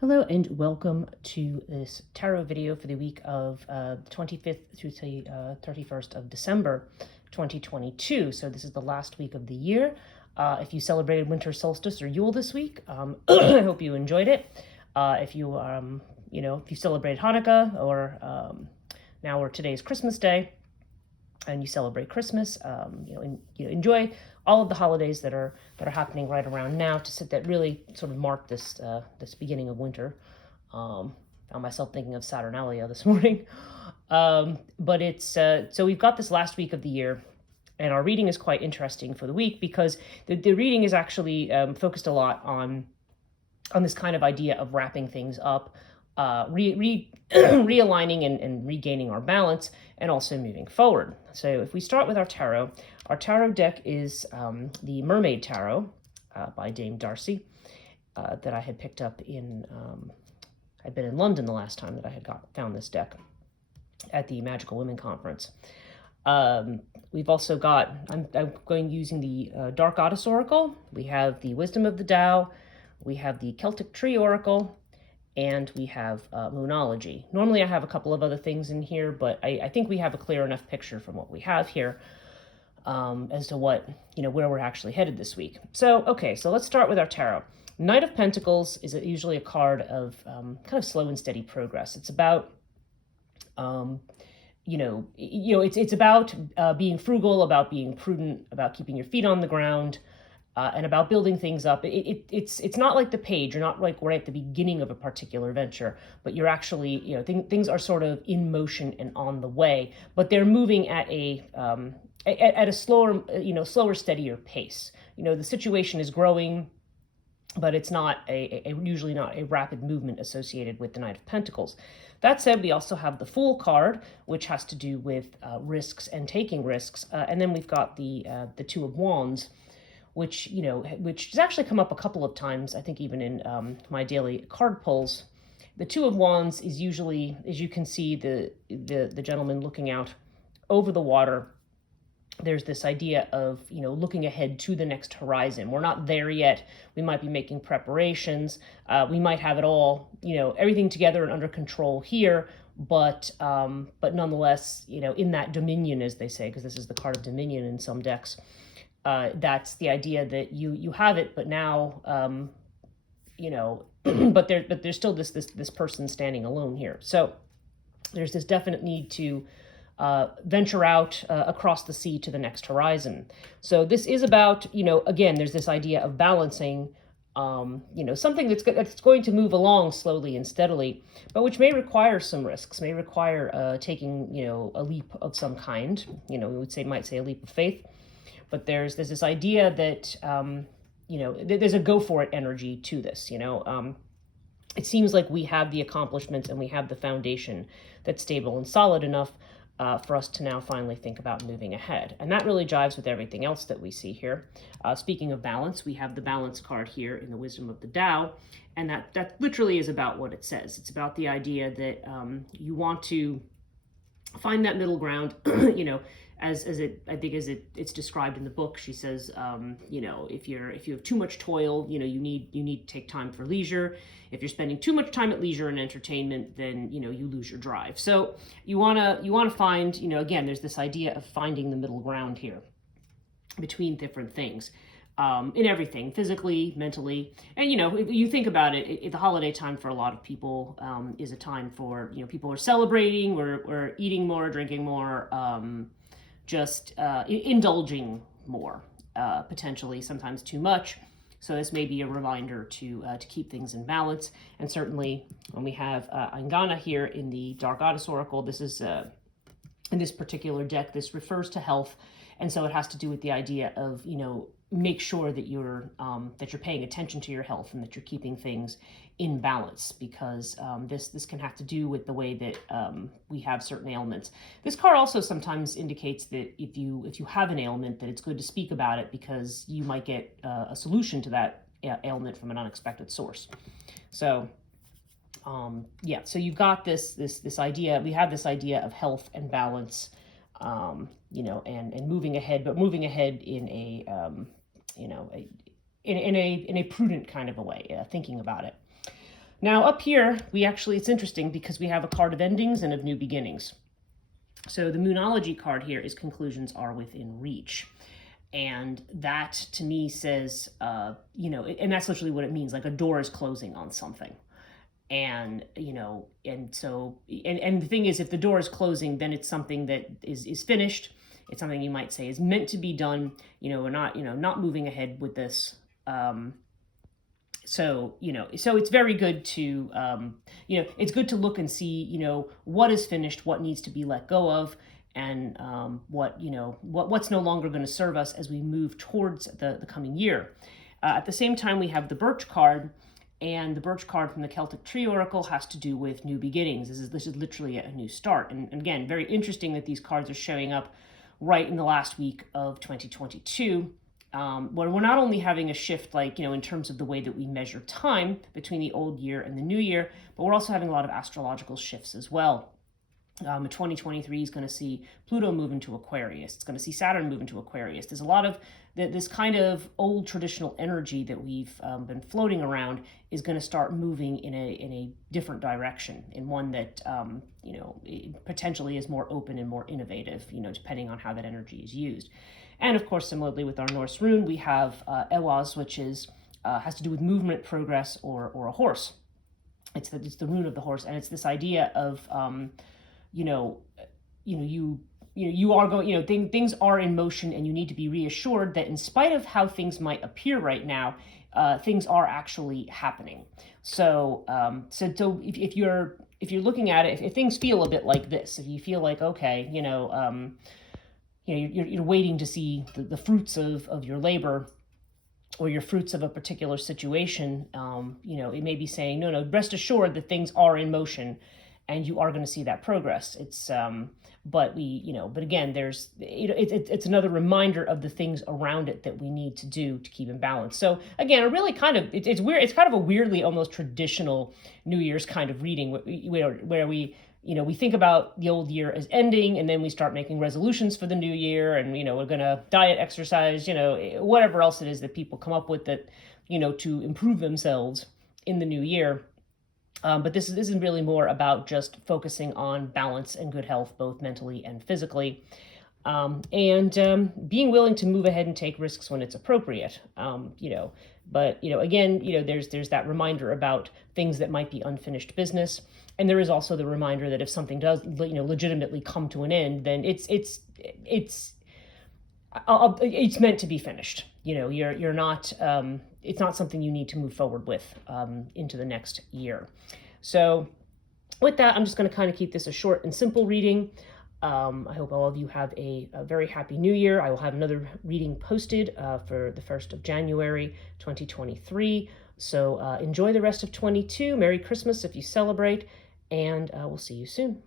Hello and welcome to this tarot video for the week of the 25th through the 31st of December 2022. So this is the last week of the year. If you celebrated winter solstice or Yule this week, I hope you enjoyed it. If you if you celebrated Hanukkah or now or today's Christmas Day, and you celebrate Christmas, enjoy all of the holidays that are happening right around now that really sort of mark this beginning of winter. Found myself thinking of Saturnalia this morning, but it's so we've got this last week of the year, and our reading is quite interesting for the week because the reading is actually focused a lot on this kind of idea of wrapping things up, realigning and regaining our balance, and also moving forward. So if we start with our tarot deck is the Mermaid Tarot by Dame Darcy that I had picked up in, I'd been in London the last time that I had found this deck at the Magical Women Conference. We've also got, I'm going using the Dark Goddess Oracle. We have the Wisdom of the Tao. We have the Celtic Tree Oracle, and we have Moonology. Normally I have a couple of other things in here, but I think we have a clear enough picture from what we have here as to what, where we're actually headed this week. So, okay, so let's start with our tarot. Knight of Pentacles is usually a card of kind of slow and steady progress. It's about, it's about being frugal, about being prudent, about keeping your feet on the ground, and about building things up. It's not like the Page. You're not like right at the beginning of a particular venture, but you're actually, things are sort of in motion and on the way, but they're moving at a slower, steadier pace. The situation is growing, but it's not usually not a rapid movement associated with the Knight of Pentacles. That said, we also have the Fool card, which has to do with risks and taking risks, and then we've got the Two of Wands, which has actually come up a couple of times, I think even in my daily card pulls. The Two of Wands is usually, as you can see, the gentleman looking out over the water. There's this idea of, looking ahead to the next horizon. We're not there yet. We might be making preparations. We might have it all, everything together and under control here, but nonetheless, in that dominion, as they say, because this is the card of dominion in some decks. That's the idea that you have it, but now, but there's still this person standing alone here. So there's this definite need to venture out across the sea to the next horizon. So this is about, again, there's this idea of balancing, something that's going to move along slowly and steadily, but which may require some risks, may require taking, a leap of some kind. Might say a leap of faith. But there's this idea that, there's a go for it energy to this, It seems like we have the accomplishments and we have the foundation that's stable and solid enough for us to now finally think about moving ahead. And that really jives with everything else that we see here. Speaking of balance, we have the balance card here in the Wisdom of the Tao. And that literally is about what it says. It's about the idea that you want to find that middle ground, it's described in the book. She says, if you have too much toil, you need to take time for leisure. If you're spending too much time at leisure and entertainment, then you lose your drive. So you wanna find, again, there's this idea of finding the middle ground here between different things. In everything, physically, mentally. And, if you think about it, the holiday time for a lot of people is a time for, people are celebrating, or eating more, drinking more, just indulging more, potentially, sometimes too much. So this may be a reminder to keep things in balance. And certainly when we have Angana here in the Dark Goddess Oracle, this is, in this particular deck, this refers to health. And so it has to do with the idea of, make sure that you're paying attention to your health and that you're keeping things in balance, because this can have to do with the way that we have certain ailments. This card also sometimes indicates that if you have an ailment, that it's good to speak about it, because you might get a solution to that ailment from an unexpected source. So so you've got this idea. We have this idea of health and balance, and moving ahead, but moving ahead in a prudent kind of a way, thinking about it. Now up here, it's interesting because we have a card of endings and of new beginnings. So the Moonology card here is conclusions are within reach. And that to me says, and that's literally what it means, like a door is closing on something. And, and the thing is, if the door is closing, then it's something that is finished. It's something you might say is meant to be done. We're not moving ahead with this. So it's very good to, it's good to look and see, what is finished, what needs to be let go of, and what's no longer going to serve us as we move towards the coming year. At the same time, we have the Birch card, and the Birch card from the Celtic Tree Oracle has to do with new beginnings. This is literally a new start. And again, very interesting that these cards are showing up right in the last week of 2022. Where we're not only having a shift, in terms of the way that we measure time between the old year and the new year, but we're also having a lot of astrological shifts as well. 2023 is going to see Pluto move into Aquarius. It's going to see Saturn move into Aquarius. There's a lot of this kind of old traditional energy that we've been floating around is going to start moving in a different direction, in one that potentially is more open and more innovative, depending on how that energy is used. And of course, similarly with our Norse rune, we have Ewaz, which has to do with movement, progress, or a horse. It's the rune of the horse, and it's this idea of you are going, things are in motion, and you need to be reassured that in spite of how things might appear right now, things are actually happening. So if you're looking at it, if things feel a bit like this, if you feel like, okay, you're waiting to see the fruits of your labor, or your fruits of a particular situation, it may be saying, no, rest assured that things are in motion, and you are going to see that progress. It's, but again, there's, it's another reminder of the things around it that we need to do to keep in balance. So again, a really kind of, it's weird. It's kind of a weirdly almost traditional New Year's kind of reading where we think about the old year as ending, and then we start making resolutions for the new year, and, we're going to diet, exercise, whatever else it is that people come up with that, to improve themselves in the new year. But this is really more about just focusing on balance and good health, both mentally and physically, and being willing to move ahead and take risks when it's appropriate. But again, there's that reminder about things that might be unfinished business, and there is also the reminder that if something does, legitimately come to an end, then it's meant to be finished. You're not. It's not something you need to move forward with into the next year. So with that, I'm just going to kind of keep this a short and simple reading. I hope all of you have a very happy new year. I will have another reading posted for the 1st of January, 2023. So enjoy the rest of 22. Merry Christmas if you celebrate, and we'll see you soon.